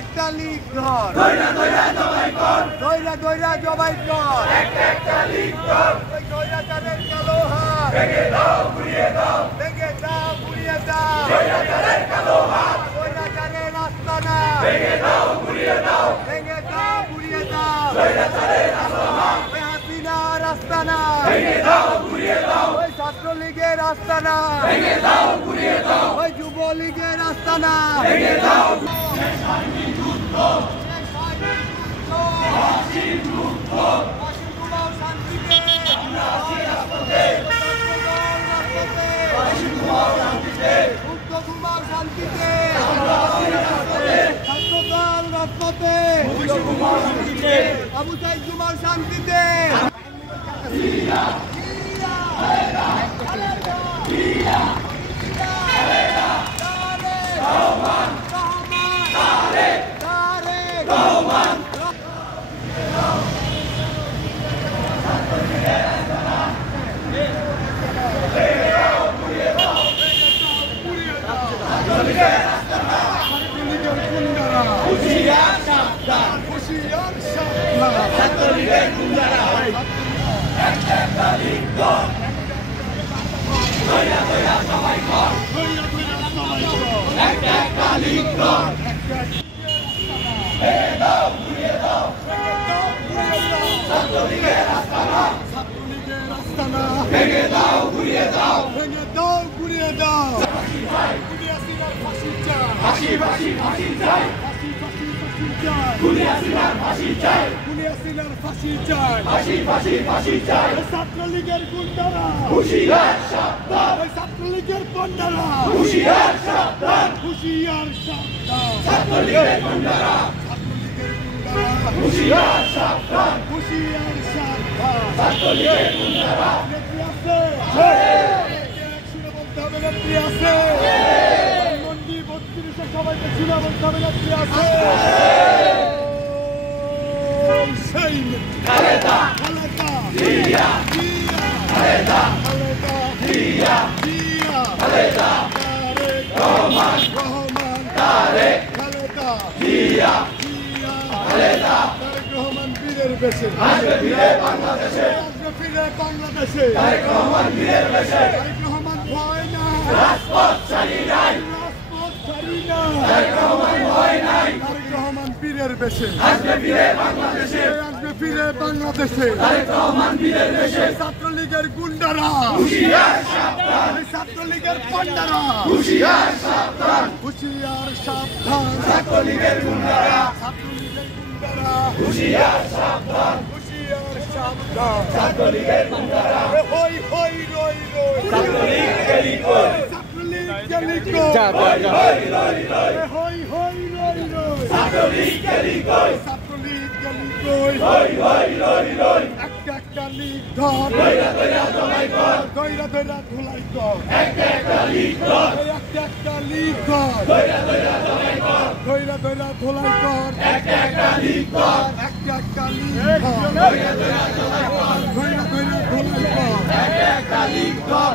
একটা লিগ ধর দইরা দইরা জবাই কর দইরা দইরা জবাই কর একটা লিগ ধর ওই দইরা তাদের কালো হাত ভেঙে দাও গুড়িয়ে দাও ভেঙে দাও গুড়িয়ে দাও দইরা তাদের কালো হাত দইরা তাদের রাস্তা না ভেঙে দাও গুড়িয়ে দাও ভেঙে দাও গুড়িয়ে দাও দইরা তাদের কালো হাত ওই হাসিনা রাস্তা না ভেঙে দাও গুড়িয়ে দাও ওই ছাত্রলীগের রাস্তা না ভেঙে দাও গুড়িয়ে দাও ওই যুবলীগের রাস্তা না ভেঙে দাও আবু সাইদ জুমার শান্তিতে ভেঙে দাও ঘুরিয়ে দাও ভেঙে দাও ঘুরিয়ে দাও ফাঁসি ফাঁসি ফাঁসি চাই গুলিয়াসিনার ফাঁসি চাই গুলিয়াসিনার ফাঁসি চাই ফাঁসি ফাঁসি ফাঁসি চাই ছাত্রলীগের গুন্ডারা হুঁশিয়ার সাবধান ওই ছাত্রলীগের গুন্ডারা হুঁশিয়ার সাবধান হুঁশিয়ার সাবধান ছাত্রলীগের গুন্ডারা হুঁশিয়ার সাবধান হুঁশিয়ার সাবধান ছাত্রলীগের গুন্ডারা নেত্রী আছে শুনে বলতে হবে নেত্রী আছে মন্ডি 32 সবাইকে শুনে বলতে হবে নেত্রী আছে খালেদা খালেদা জিয়া জিয়া খালেদা খালেদা জিয়া জিয়া খালেদা তারেক রহমান রহমান তারেক খালেদা জিয়া জিয়া খালেদা তারেক রহমান বীরের বেশে আসবে ফিরে বাংলাদেশে আসবে ফিরে বাংলাদেশে তারেক রহমান বীরের বেশে তারেক রহমান ভয় না রাজপথ ছাড়ি নাই রাজপথ ছাড়ি না তারেক রহমান ভয় নাই তারেক রহমান বীরের বেশে আসবে ফিরে বাংলাদেশে আসবে ফিরে বাংলাদেশে তারেক রহমান বীরের বেশে ছাত্রলীগের গুন্ডারা হুঁশিয়ার সাবধান ছাত্রলীগের পান্ডারা হুঁশিয়ার সাবধান হুঁশিয়ার সাবধান ছাত্রলীগের গুন্ডারা ছাত্রলীগের গুন্ডারা হুঁশিয়ার সাবধান হুঁশিয়ার সাবধান ছাত্রলীগের গুন্ডারা হই হই রই রই ছাত্রলীগ গেলি কই ছাত্রলীগ গেলি কই হই হই রই রই হই হই রই রই ছাত্রলীগ গেলি কই ছাত্রলীগ গেলি কই হই হই রই রই একটা লিগ ধর দইরা দইরা জবাই কর দইরা দইরা ধুলাই কর একটা লিগ ধর একটা লিগ ধর দইরা দইরা জবাই কর দইরা দইরা ধুলাই কর একটা লিগ ধর একটা লিগ ধর দইরা দইরা জবাই কর দইরা দইরা ধুলাই কর একটা লিগ ধর